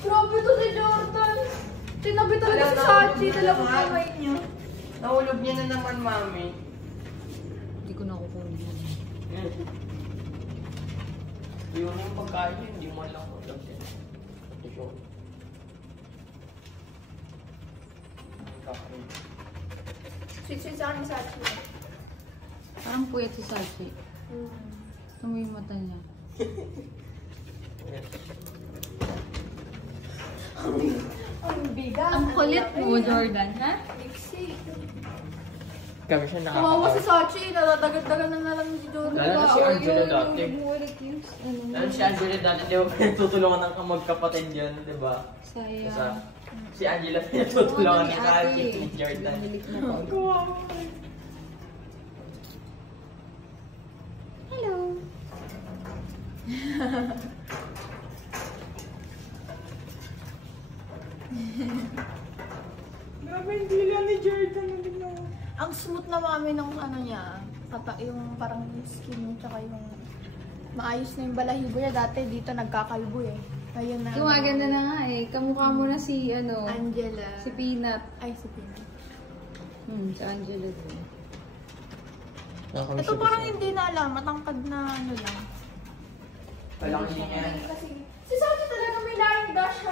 Grabe to si Jordan. Tinabi talaga si Sachi. Dalawang kamay niya. Nahulog niya na naman, mami. Hindi ko nakukunin. Yun yung pagkain yun, hindi mo lang ulam din. Ito. Sweet sa akin Sachi. Parang puyat si Sachi. Ano yung mata niya? Ang bigat. Ang kulit mo, Jordan, ha? Lipstick. Kami siya Kawawa si nakakatawa. Sachi. Nadadagan na lang si Jordan. Lalo na si Angelo dati. Ano Lalo si Angelo dati, di ba pinatutulungan ng magkapatid yun, di ba? Sayang. Si Angela pinatutulungan ng kahit ni Jordan. Binilik na po. Hello. Grabe, hindi lang ni Jordan. Ang smooth na mami ng ano niya. Yung parang skin tsaka yung maayos na yung balahibo niya. Dati dito nagkakalbo eh. Ngayon na. Gumaganda na nga eh. Kamukha mo na si ano. Angela. Si Peanut. Ay, si Peanut. Si Angela din. Ito parang hindi na alam. Matangkad na ano lang. Walang niya. Kasi si Sachi talaga may lying dash